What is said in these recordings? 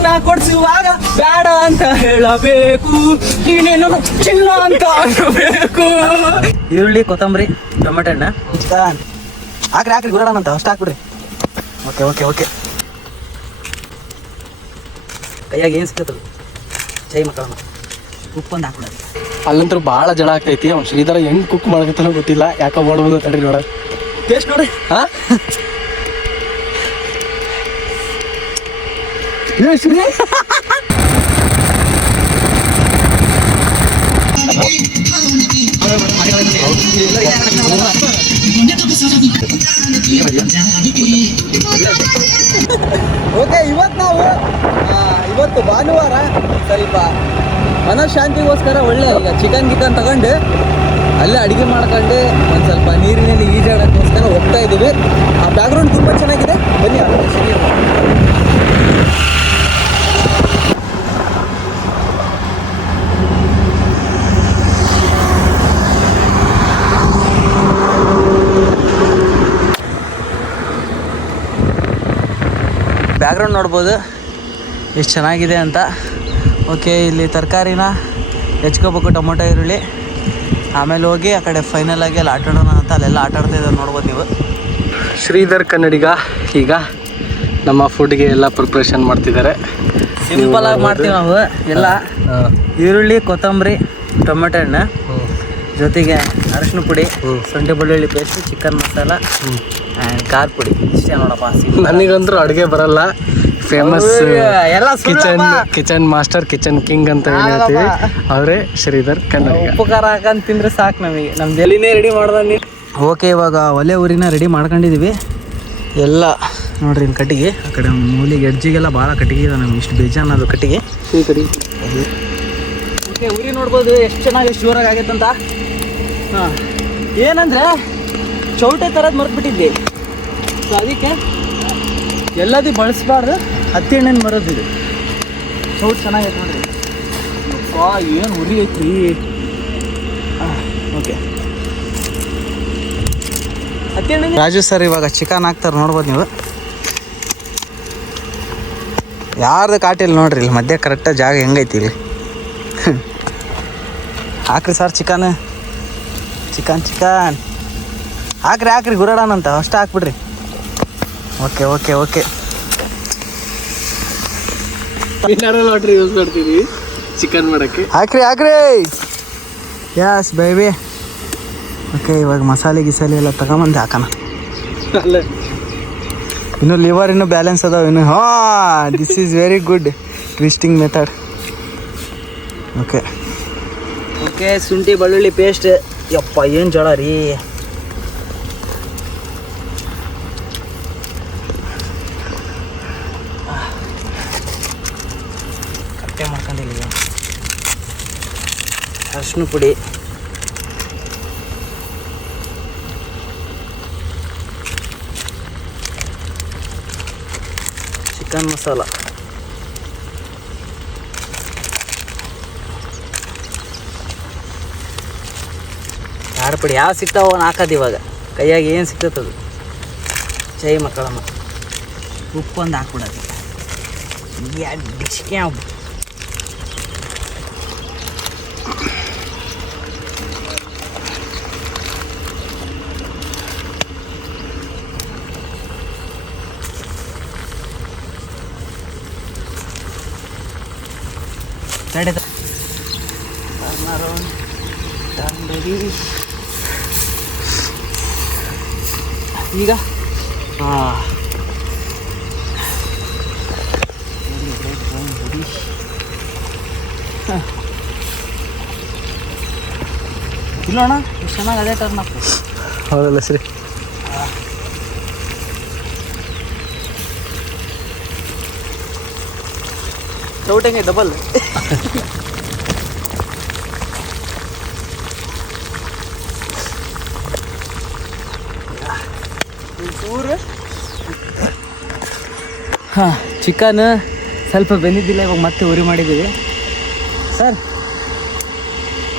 ಚಿನ್ನ ಕೊಡ್ಸುವಾಗ ಬೇಡ ಅಂತ ಹೇಳಬೇಕು, ನೀನೇನು ಚಿನ್ನ ಅಂತ ಹೇಳಬೇಕು. ಈರುಳ್ಳಿ, ಕೊತ್ತಂಬರಿ, ಟೊಮೆಟೊ ಹಣ್ಣು ಹಾಕ್ರಿ ಗುರಾಡಣ ಅಂತ ಅಷ್ಟು ಹಾಕ್ಬಿಡ್ರಿ. Okay okay okay. ಕೈಯಾಗ ಏನು ಸಿಗ್ತದೆ ಜೈ ಮಕ್ಕಳನ್ನ ಉಪ್ಪೊಂದು ಹಾಕ್ಬಿಡೋದು. ಅಲ್ಲಂತೂ ಭಾಳ ಜಳ ಆಗ್ತೈತಿ. ಅವ್ನು ಶ್ರೀಧರ ಹೆಂಗೆ ಕುಕ್ ಮಾಡಕತ್ತಾನೋ ಗೊತ್ತಿಲ್ಲ. ಯಾಕೆ ಮಾಡ್ಬೋದು ತಡ್ರಿ ನೋಡ ಟೇಸ್ಟ್ ನೋಡಿ. ಹಾಂ ಶ್ರೀ ಓಕೆ, ಇವತ್ತು ಭಾನುವಾರ ಸ್ವಲ್ಪ ಮನಃಶಾಂತಿಗೋಸ್ಕರ ಒಳ್ಳೆ ಈಗ ಚಿಕನ್ ತಗೊಂಡು ಅಲ್ಲೇ ಅಡುಗೆ ಮಾಡ್ಕೊಂಡು ಒಂದು ಸ್ವಲ್ಪ ನೀರಿನಲ್ಲಿ ಈಜಾಡೋಕ್ಕೋಸ್ಕರ ಹೋಗ್ತಾ ಇದ್ದೀವಿ. ಆ ಬ್ಯಾಕ್ಗ್ರೌಂಡ್ ತುಂಬ ಚೆನ್ನಾಗಿದೆ, ಬನ್ನಿ. ಬ್ಯಾಕ್ಗ್ರೌಂಡ್ ನೋಡ್ಬೋದು ಎಷ್ಟು ಚೆನ್ನಾಗಿದೆ ಅಂತ. ಓಕೆ, ಇಲ್ಲಿ ತರಕಾರಿನ ಹೆಚ್ಕೋಬೇಕು, ಟೊಮೊಟೊ, ಈರುಳ್ಳಿ. ಆಮೇಲೆ ಹೋಗಿ ಆ ಕಡೆ ಫೈನಲ್ ಆಗಿ ಅಲ್ಲಿ ಆಟಾಡೋಣ ಅಂತ ಅಲ್ಲೆಲ್ಲ ಆಟಾಡ್ತಾ ಇದ್ದಾರೆ ನೋಡ್ಬೋದು ನೀವು. ಶ್ರೀಧರ್ ಕನ್ನಡಿಗ ಈಗ ನಮ್ಮ ಫುಡ್ಗೆ ಎಲ್ಲ ಪ್ರಿಪ್ರೇಷನ್ ಮಾಡ್ತಿದ್ದಾರೆ. ಸಿಂಪಲ್ ಆಗಿ ಮಾಡ್ತೀವಿ ನಾವು ಎಲ್ಲ. ಈರುಳ್ಳಿ, ಕೊತ್ತಂಬರಿ, ಟೊಮೆಟೊ ಹಣ್ಣು, ಜೊತೆಗೆ ಅರಶಿನ ಪುಡಿ, ಶುಂಠಿ ಬೆಳ್ಳುಳ್ಳಿ ಪೇಸ್ಟ್, ಚಿಕನ್ ಮಸಾಲ ಆ್ಯಂಡ್ ಖಾರ ಪುಡಿ. ಇಷ್ಟೇ ನೋಡಪ್ಪ. ನನಗಂತೂ ಅಡುಗೆ ಬರಲ್ಲ. Famous kitchen master, kitchen king ಅಂತ ಹೇಳ್ತೀವಿ. ಅವರೇ ಶ್ರೀಧರ್ ಕನ್ನಡಿಗ. ಉಪ್ಪು ಖಾರ ಹಾಕಂತ ತಿಂದ್ರೆ ಸಾಕು ನಮಗೆ. ನಮ್ದು ಎಲ್ಲಿನೇ ರೆಡಿ ಮಾಡ್ದಂಗೆ. ಓಕೆ, ಇವಾಗ ಒಲೆ ಊರಿನ ರೆಡಿ ಮಾಡ್ಕೊಂಡಿದ್ದೀವಿ ಎಲ್ಲ. ನೋಡ್ರಿ ಇನ್ನು ಕಟ್ಟಿಗೆ ಆ ಕಡೆ ಮೂಲಿಗೆ ಎಡ್ಜಿಗೆಲ್ಲ ಭಾಳ ಕಟ್ಟಿಗೆ ಇದೆ ನಮ್ಗೆ. ಇಷ್ಟು ಬೇಜಾನ್ ಅದು ಕಟ್ಟಿಗೆ. ಓಕೆ, ಉರಿ ನೋಡ್ಬೋದು ಎಷ್ಟು ಚೆನ್ನಾಗಿ ಶೂರಾಗಿ ಆಗೈತೆ ಅಂತ. ಹಾಂ, ಏನಂದರೆ ಚೌಟೆ ಥರದ್ದು ಮರೆತುಬಿಟ್ಟಿದ್ವಿ. ಸೊ ಅದಕ್ಕೆ ಎಲ್ಲದೂ ಬಳಸಬಾರ್ದು, ಹತ್ತಿ ಎಣ್ಣೆನ ಮರೋದಿದೆ. ಚೌಟ್ ಚೆನ್ನಾಗೈತೆ ನೋಡ್ರಿ. ಏನು ಉರಿ ಐತ್ರಿ. ಓಕೆ, ಹತ್ತಿ ಎಣ್ಣೆ. ರಾಜು ಸರ್ ಇವಾಗ ಚಿಕನ್ ಹಾಕ್ತಾರೆ ನೋಡ್ಬೋದು ನೀವು. ಯಾರ್ದು ಕಾಟಿಲ್ಲ ನೋಡ್ರಿ ಇಲ್ಲಿ ಮಧ್ಯ ಕರೆಕ್ಟಾಗಿ ಜಾಗ ಹೆಂಗೈತಿ ಇಲ್ಲಿ. ಹಾಕ್ರಿ ಸರ್ ಚಿಕನ್ ಹಾಕ್ರಿ ಗುರಾಡಣ ಅಂತ ಅಷ್ಟು ಹಾಕ್ಬಿಡ್ರಿ. Okay okay okay. Water use ಮಾಡ್ತೀವಿ ಚಿಕನ್ ಮಾಡೋಕ್ಕೆ. ಹಾಕ್ರಿ ಯಾಸ್ ಬೇಬಿ. ಓಕೆ, ಇವಾಗ ಮಸಾಲೆ ಎಲ್ಲ ತಗೊಂಬಂದು ಹಾಕೋಣ. ಇನ್ನು ಲಿವರ್ ಇನ್ನೂ ಬ್ಯಾಲೆನ್ಸ್ ಅದಾವ ಇನ್ನು. ಹಾಂ, this is very good twisting method. Okay, ಶುಂಠಿ ಬೆಳ್ಳುಳ್ಳಿ ಪೇಸ್ಟ್. ಯಪ್ಪ ಏನು ಜೋಳ ರೀ. ಕಟ್ಟೆ ಮಾಡ್ಕೊಂಡಿಲ್ಲ. ಅರಿಶಿನ ಪುಡಿ, ಚಿಕನ್ ಮಸಾಲ, ಖಾರ ಪುಡಿ. ಯಾವ ಸಿಗ್ತಾವ ಅವನು ಹಾಕೋದು ಇವಾಗ. ಕೈಯಾಗ ಏನು ಸಿಗ್ತದದು. ಜೈ ಮಕ್ಕಳಮ್ಮ. ಉಪ್ಪೊಂದು ಹಾಕ್ಬಿಡೋದು. ಈಗ ಇಲ್ಲೋಣ ಎಷ್ಟು ಚೆನ್ನಾಗಿ ಅದೇ ಟರ್ನ್ ಆಗ್ತದೆ. ಹೌದಲ್ಲ ಸರಿ. ಚೌಟಂಗೆ ಡಬಲ್. ಹಾಂ, ಚಿಕನ್ ಸ್ವಲ್ಪ ಬೆಂದಿದ್ದಿಲ್ಲ, ಇವಾಗ ಮತ್ತೆ ಉರಿ ಮಾಡಿದ್ದೀವಿ ಸರ್.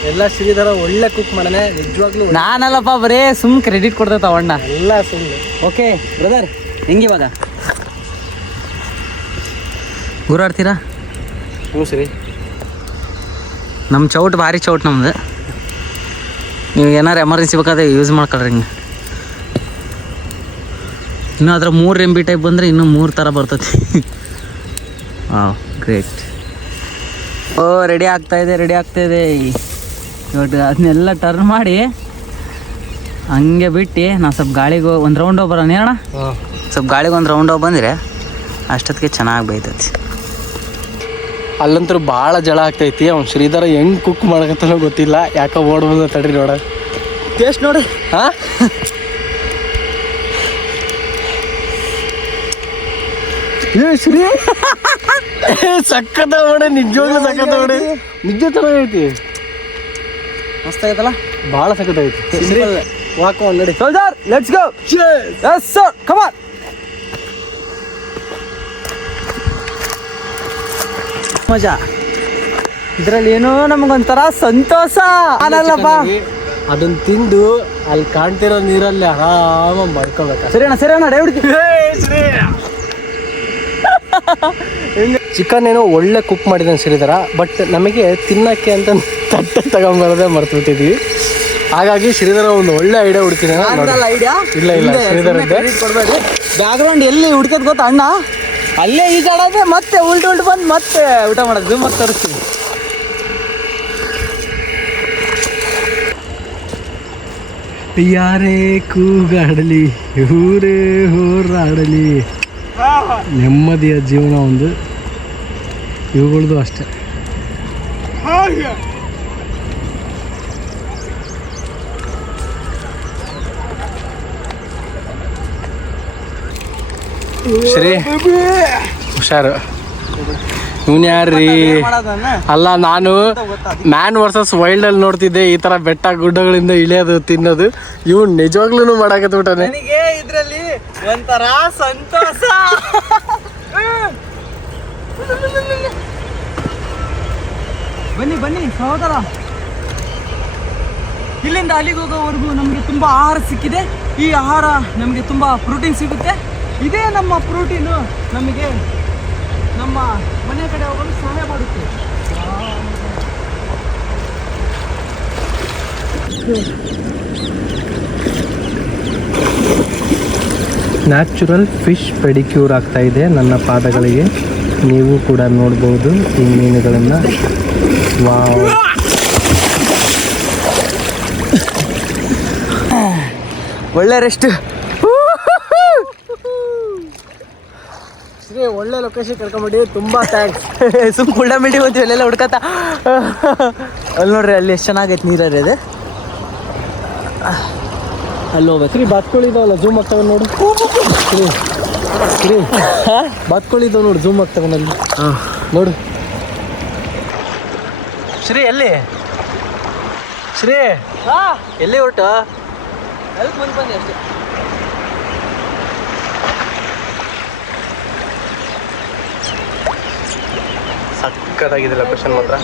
ಎಲ್ಲ ಶ್ರೀಧರ ಒಳ್ಳೆ ಕುಕ್ ಮಾಡೋಣ ನಿಜವಾಗ್ಲೂ. ನಾನಲ್ಲಪ್ಪ, ಬರೇ ಸುಮ್ ಕ್ರೆಡಿಟ್ ಕೊಡ್ತೈತ ಅಣ್ಣ. ಎಲ್ಲ ಸುಳ್ಳು. ಓಕೆ ಬ್ರದರ್, ಹೆಂಗಿವಾಗ ಊರಾಡ್ತೀರಾ? ಹ್ಞೂ ಸರಿ. ನಮ್ಮ ಚೌಟ್ ಭಾರಿ ಚೌಟ್ ನಮ್ದು. ನೀವು ಏನಾರು ಎಮರ್ಜೆನ್ಸಿ ಬೇಕಾದ್ರೆ ಯೂಸ್ ಮಾಡ್ಕೊಳ್ರಿ ಹಿಂಗೆ. ಇನ್ನೂ ಅದ್ರ 3 MB ಟೈಪ್ ಬಂದರೆ ಇನ್ನೂ 3 ಥರ ಬರ್ತೈತಿ. ಹಾಂ ಗ್ರೇಟ್. ಓ ರೆಡಿ ಆಗ್ತಾಯಿದೆ ಇವಾಗ ಅದನ್ನೆಲ್ಲ ಟರ್ನ್ ಮಾಡಿ ಹಂಗೆ ಬಿಟ್ಟು ನಾವು ಸ್ವಲ್ಪ ಗಾಳಿಗೆ ಒಂದು ರೌಂಡ್ ಹೋಗಿ ಬರೋಣ ಅಣ್ಣ. ಸ್ವಲ್ಪ ಗಾಳಿಗೆ ಒಂದು ರೌಂಡ್ ಹೋಗಿ ಬಂದರೆ ಅಷ್ಟೊತ್ತಿಗೆ ಚೆನ್ನಾಗಿ ಬೈತೈತಿ. ಅಲ್ಲಂತೂ ಭಾಳ ಜಳ ಆಗ್ತೈತಿ. ಅವ್ನು ಶ್ರೀಧರ ಹೆಂಗೆ ಕುಕ್ ಮಾಡಕತ್ತಾನೋ ಗೊತ್ತಿಲ್ಲ. ಯಾಕೋ ಓಡ್ಬೋದು ತಡ್ರಿ ನೋಡ. ಟೇಸ್ಟ್ ನೋಡಿ. ಹಾಂ ಶ್ರೀ ಸಕ್ಕತ್ತ ನೋಡಿ, ನಿಜವಾಗ್ಲೂ ಸಕ್ಕತ್ತ ನೋಡಿ, ನಿಜ ಚೆನ್ನಾಗೈತಿ. ಮಸ್ತ್ ಆಗೈತಲ್ಲ, ಭಾಳ ಸಕ್ಕತ್ತೈತಿ. ವಾಕ್ ನೋಡಿ. Soldier let's go. Yes sir come on. ಮಜಾ ಇದರಲ್ಲಿ ಏನೋ ನಮಗೊಂಥರ ಸಂತೋಷ ಅನ್ನಲ್ಲಪ್ಪ. ಅದನ್ನ ತಿಂದು ಅಲ್ಲಿ ಕಾಣ್ತಿರೋ ನೀರಲ್ಲಿ ಆರಾಮಾಗಿ ಮಾಡ್ಕೋಬೇಕ. ಸರಿ ಅಣ್ಣ ಡೈಬಿಡ್ತೀವಿ. ಚಿಕನ್ ಏನೋ ಒಳ್ಳೆ ಕುಕ್ ಮಾಡಿದ್ದಾನೆ ಶ್ರೀಧರ. ಬಟ್ ನಮಗೆ ತಿನ್ನಕ್ಕೆ ಅಂತ ತಟ್ಟೆ ತಗೊಂಬರೋದೇ ಮರ್ತ್ಬಿಟ್ಟಿದ್ವಿ. ಹಾಗಾಗಿ ಶ್ರೀಧರ ಒಂದು ಒಳ್ಳೆ ಐಡಿಯಾ ಹುಡುಕಿದ. ಐಡಿಯಾ ಇಲ್ಲ ಶ್ರೀಧರ ಕೊಡಬೇಡಿ. ಬ್ಯಾಕ್ಗ್ರೌಂಡ್ ಎಲ್ಲಿ ಹುಡ್ಕದ್ ಗೊತ್ತಾ ಅಣ್ಣ? ಅಲ್ಲೇ ಈಜಾಡೋದೆ, ಮತ್ತೆ ಉಲ್ಟು ಬಂದು ಮತ್ತೆ ಊಟ ಮಾಡೋದು. ಮತ್ತೆ ತರಿಸ್ತೀವಿ. ಯಾರೇ ಕೂಗಾಡಲಿ, ಊರೇ ಹೋರಾಡಲಿ, ನೆಮ್ಮದಿಯ ಜೀವನ ಒಂದು. ಇವುಗಳದು ಅಷ್ಟೆ. ಶ್ರೀ ಹುಷಾರು. ಇವನ್ ಯಾರ್ರೀ? ಅಲ್ಲ, ನಾನು ಮ್ಯಾನ್ ವರ್ಸಸ್ ವೈಲ್ಡ್ ಅಲ್ಲಿ ನೋಡ್ತಿದ್ದೆ ಈ ತರ ಬೆಟ್ಟ ಗುಡ್ಡಗಳಿಂದ ಇಳಿಯೋದು ತಿನ್ನೋದು. ಇವ್ನು ನಿಜವಾಗ್ಲೂ ಮಾಡಾಕತ್ಬಿಟ್ಟಾನೆ. ನನಗೆ ಇದ್ರಲ್ಲಿ ಒಂಥರ ಸಂತೋಷ. ಬನ್ನಿ ಸಹೋದರ. ಇಲ್ಲಿಂದ ಅಲ್ಲಿಗೆ ಹೋಗೋವರೆಗೂ ನಮಗೆ ತುಂಬ ಆಹಾರ ಸಿಕ್ಕಿದೆ. ಈ ಆಹಾರ ನಮಗೆ ತುಂಬ ಪ್ರೋಟೀನ್ ಸಿಗುತ್ತೆ. ಇದೇ ನಮ್ಮ ಪ್ರೋಟೀನು ನಮಗೆ ನಮ್ಮ ಮನೆ ಕಡೆ ಹೋಗಲು ಸಹಾಯ ಮಾಡುತ್ತೆ. ನ್ಯಾಚುರಲ್ ಫಿಶ್ ಪೆಡಿಕ್ಯೂರ್ ಆಗ್ತಾ ಇದೆ ನನ್ನ ಪಾದಗಳಿಗೆ. ನೀವು ಕೂಡ ನೋಡ್ಬೋದು ಈ ಮೀನುಗಳನ್ನು. ವಾವ್, ಒಳ್ಳೆ ರೆಸ್ಟ್. ಒಳ್ಳೆ ಲೊಕೇಶನ್ ಕರ್ಕೊಂಬಿಡಿ. ತುಂಬ ಥ್ಯಾಂಕ್ಸ್. ಸುಮ್ ಕುಳ್ಳಮಿಡಿ ಹೋಗ್ತೀವಿ ಅಲ್ಲೆಲ್ಲ ಹುಡ್ಕತ್ತ. ಅಲ್ಲಿ ನೋಡ್ರಿ, ಅಲ್ಲಿ ಎಷ್ಟು ಚೆನ್ನಾಗೈತೆ ನೀರಲ್ಲಿ. ಇದೆ ಅಲ್ಲಿ ಹೋಗ್ಬೇಕು. ಶ್ರೀ ಬಾತ್ಕೊಳ್ಳಿದಾವಲ್ಲ, ಜೂಮ್ ಆಗ್ತಾವ ನೋಡು. ಶ್ರೀ ಬಾತ್ಕೊಳ್ಳಿದಾವ ನೋಡು, ಜೂಮ್ ಆಗ್ತಾವ ನಲ್ಲಿ ನೋಡು. ಶ್ರೀ ಎಲ್ಲಿ? ಶ್ರೀ ಎಲ್ಲಿ ಹೊರಟು? ಎಲ್ಲಿ ಮುಂದೆ ಬನ್ನಿ ಅಷ್ಟೇ. ಸಕ್ಕತ್ತಾಗಿದೆ ಲೊಕೇಶನ್ ಮಾತ್ರ.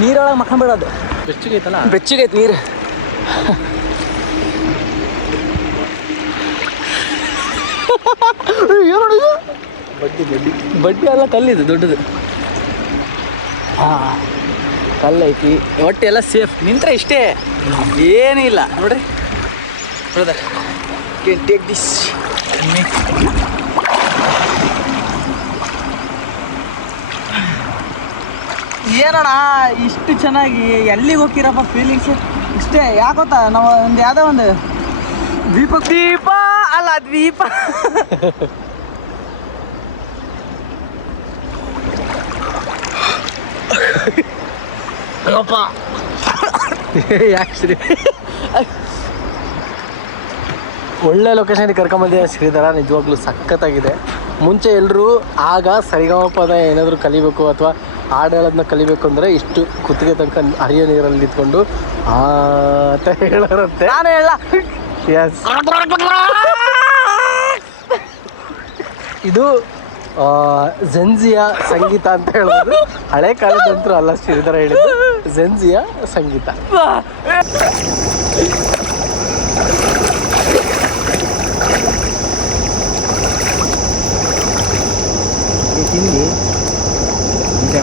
ನೀರೊಳಗೆ ಮಕ್ಕೊಂಡ್ಬಿಡೋದು. ಬೆಚ್ಚಗೈತಲ್ಲ, ಬೆಚ್ಚಗೈತೆ ನೀರು. ಬಡ್ಡಿ ಎಲ್ಲ ಕಲ್ಲಿದು ದೊಡ್ಡದು. ಹಾಂ, ಕಲ್ಲೈತಿ. ಒಟ್ಟು ಎಲ್ಲ ಸೇಫ್. ನಿಂತ್ರೆ ಇಷ್ಟೇ, ಏನೂ ಇಲ್ಲ ನೋಡ್ರಿ. Brother can take this. ಏನಣ್ಣ ಇಷ್ಟು ಚೆನ್ನಾಗಿ ಎಲ್ಲಿಗೆ ಹೋಗ್ತೀರಪ್ಪ? ಫೀಲಿಂಗ್ಸ್ ಇಷ್ಟೇ. ಯಾಕೆ ಗೊತ್ತಾ, ನಾವು ಒಂದು ಯಾವುದೋ ಒಂದು ದ್ವೀಪ ಅಲ್ಲ ದ್ವೀಪ. ಯಾಕೆ ಒಳ್ಳೆ ಲೊಕೇಶನ್ ಕರ್ಕೊಂಬಂದಿದೆ ಶ್ರೀಧರ. ನಿಜವಾಗ್ಲೂ ಸಖತ್ತಾಗಿದೆ. ಮುಂಚೆ ಎಲ್ಲರೂ ಆಗ ಸರಿಗಮಪದ ಏನಾದರೂ ಕಲಿಬೇಕು ಅಥವಾ ಹಾಡು ಹೇಳೋದನ್ನ ಕಲಿಬೇಕು ಅಂದರೆ ಇಷ್ಟು ಕುತ್ತಿಗೆ ತನಕ ಹರಿಯೋ ನೀರಲ್ಲಿ ನಿಂತ್ಕೊಂಡು ಅಂತ ಹೇಳೋರಂತೆ. ನಾನು ಹೇಳ. ಎಸ್, ಇದು ಜೆನ್ಜಿಯ ಸಂಗೀತ ಅಂತ ಹೇಳೋದು. ಹಳೆ ಕಾಲದಂತರೂ ಅಲ್ಲ ಶ್ರೀಧರ ಹೇಳಿದ್ದು, ಜೆನ್ಜಿಯ ಸಂಗೀತ. ತಿಂದು ನಿಜ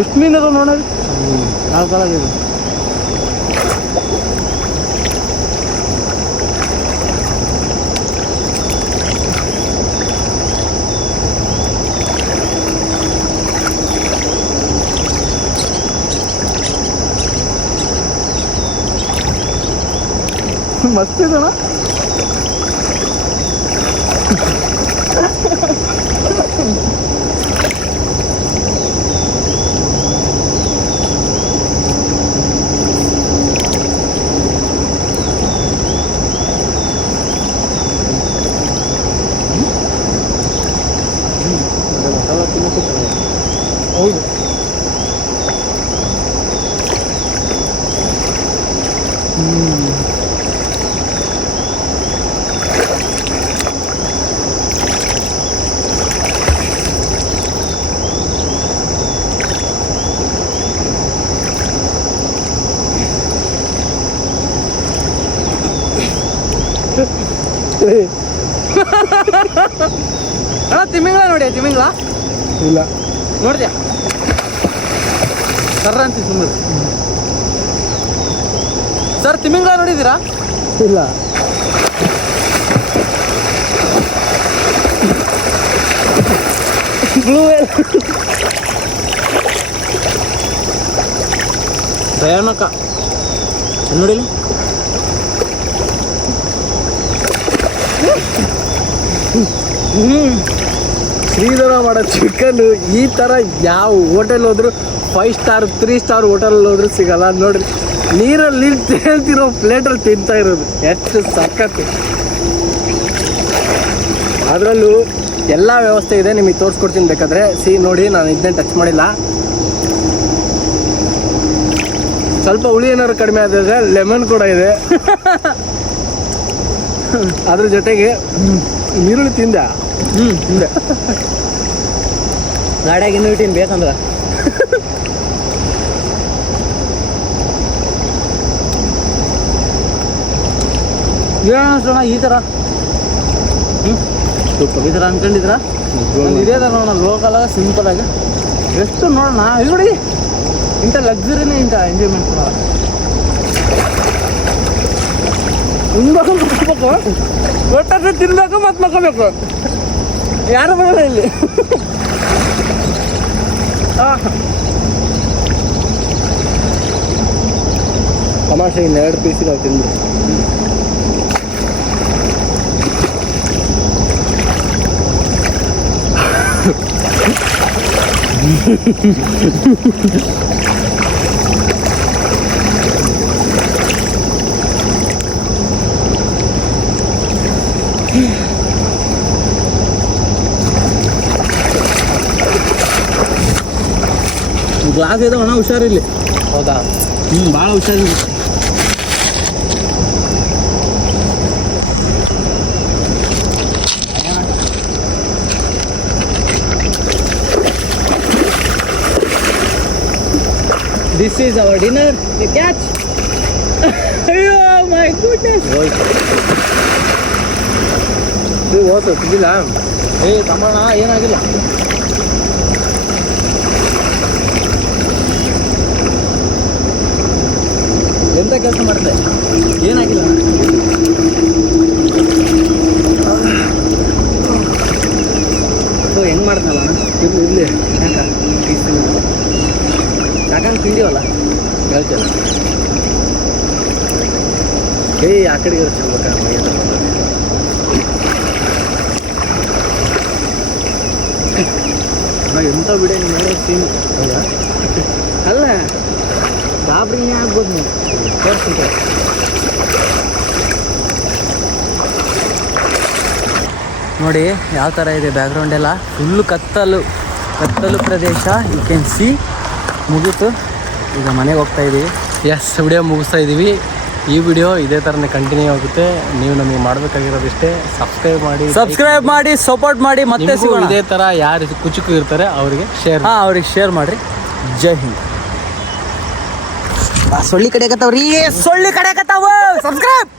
ಎಷ್ಟು ಮೀನು ಅದಾವ ನೋಡೋದು ಯಾವ ಕಾಲ ಇದೆ ಮಸ್ತ್ ಇದಣ್ಣ ಹೌದು ಅಣ್ಣ ತಿಮ್ಮಿಂಗ್ಳ ನೋಡಿ ತಿಮ್ಮಿಂಗ್ಳ ಇಲ್ಲ ನೋಡ್ದ್ಯಾ ಸರ್ರ ಅಂತ ಸುಮ್ಮನೆ ಸರ್ ತಿಮ್ಮಿಂಗ್ಳ ನೋಡಿದ್ದೀರಾ ಇಲ್ಲ ಭಯಾನಕ ನೋಡಿಲ್ಲ ಶ್ರೀಧರ ಮಾಡೋ ಚಿಕನ್ ಈ ಥರ ಯಾವ ಹೋಟೆಲ್ ಹೋದ್ರು 5 ಸ್ಟಾರ್ 3 ಸ್ಟಾರ್ ಹೋಟೆಲ್ ಹೋದ್ರು ಸಿಗಲ್ಲ ನೋಡ್ರಿ. ನೀರಲ್ಲಿ ತೇಲ್ತಿರೋ ಪ್ಲೇಟಲ್ಲಿ ತಿಂತಾ ಇರೋದು ಎಷ್ಟು ಸಖತ್ತು. ಅದರಲ್ಲೂ ಎಲ್ಲ ವ್ಯವಸ್ಥೆ ಇದೆ, ನಿಮಗೆ ತೋರಿಸ್ಕೊಡ್ತೀನಿ ಬೇಕಾದ್ರೆ. ನೋಡಿ ನಾನು ಇದನ್ನೇ ಟಚ್ ಮಾಡಿಲ್ಲ. ಸ್ವಲ್ಪ ಹುಳಿ ಏನಾದ್ರು ಕಡಿಮೆ ಆದ್ರೆ ಲೆಮನ್ ಕೂಡ ಇದೆ. ಅದ್ರ ಜೊತೆಗೆ ಈರುಳ್ಳಿ ತಿಂದೆ. ತಿಂದೆ ಗಾಡಿಯಾಗ ಇನ್ನೂ ಇಟ್ಟಿನಿ ಬೇಕಂದ್ರೆ. ಏನೋಣ ಈ ಥರ ಸೂಪರ್ ಈ ಥರ ಅನ್ಕೊಂಡಿದ್ರ ಇದೇ ಥರ ನೋಡೋಣ ಲೋಕಲಾಗ ಸಿಂಪಲಾಗಿ ಎಷ್ಟು ನೋಡೋಣ. ನೋಡಿ ಇಂಥ ಲಕ್ಸುರಿನೇ ಇಂಥ ಎಂಜಾಯ್ಮೆಂಟ್ ಕೊಡೋಣ. ಉಣ್ಬೇಕು ಒಟ್ಟಾದ್ರೆ ತಿನ್ಬೇಕು ಮತ್ತು ಮಕ್ಕೋಬೇಕು, ಯಾರು ಬರೋಲ್ಲ ಇಲ್ಲಿ. ತಮಾಷೆ ಇನ್ನು 2 ಪೀಸಿಗೆ ನಾವು ತಿಂದು ಗ್ಲಾಸ್ ಇದಾವಣ, ಹುಷಾರಿಲ್ಲಿ. ಹೌದಾ? ಭಾಳ ಹುಷಾರಿಲ್ಲ. This is our dinner. The catch. Oh my goodness. ಓದ್ತು ತಿಂದಿಲ್ಲ. ತಮ್ಮಣ್ಣ ಏನಾಗಿಲ್ಲ. ಎಂತ ಕೆಲಸ ಮಾಡಿದೆ, ಏನಾಗಿಲ್ಲ. ಮಾಡಿದ್ನಲ್ಲ ಇರ್ಲಿ ಯಾಕಂದ್ರೆ ತಿಂದಿವಲ್ಲ ಹೇಳ್ತಿಲ್ಲ ಏಯ್ ಆ ಕಡೆಗೆ ಇರ್ತಿರ್ಬೇಕ ಎಂಥ ಬಿಡಿ ನೀವು ಸೀನ್ ಹೌದಾ ಅಲ್ಲ ಗಾಬರಿನೇ ಆಗ್ಬೋದು ನೀವು ತೋರಿಸ್ತೀನಿ ನೋಡಿ ಯಾವ ಥರ ಇದೆ ಬ್ಯಾಕ್ಗ್ರೌಂಡ್ ಎಲ್ಲ ಫುಲ್ಲು ಕತ್ತಲು ಪ್ರದೇಶ ಯು ಕ್ಯಾನ್ ಸಿ ಮುಗೀತು ಈಗ ಮನೆಗೆ ಹೋಗ್ತಾ ಇದ್ದೀವಿ ಎಸ್ ವಿಡಿಯೋ ಮುಗಿಸ್ತಾ ಇದ್ದೀವಿ ಈ ವಿಡಿಯೋ ಇದೇ ಥರನೇ ಕಂಟಿನ್ಯೂ ಆಗುತ್ತೆ ನೀವು ನಮಗೆ ಮಾಡಬೇಕಾಗಿರೋದಿಷ್ಟೇ ಸಬ್ಸ್ಕ್ರೈಬ್ ಮಾಡಿ ಸಪೋರ್ಟ್ ಮಾಡಿ ಮತ್ತೆ ಸಿಗೋಣ ಇದೇ ಥರ ಯಾರು ಕುಚುಕು ಇರ್ತಾರೆ ಅವರಿಗೆ ಶೇರ್ ಅವ್ರಿಗೆ ಶೇರ್ ಮಾಡಿರಿ ಜೈ ಹಿಂದ್ ಸೊಳ್ಳಿ ಕಡೆ ಸಬ್ಸ್ಕ್ರೈಬ್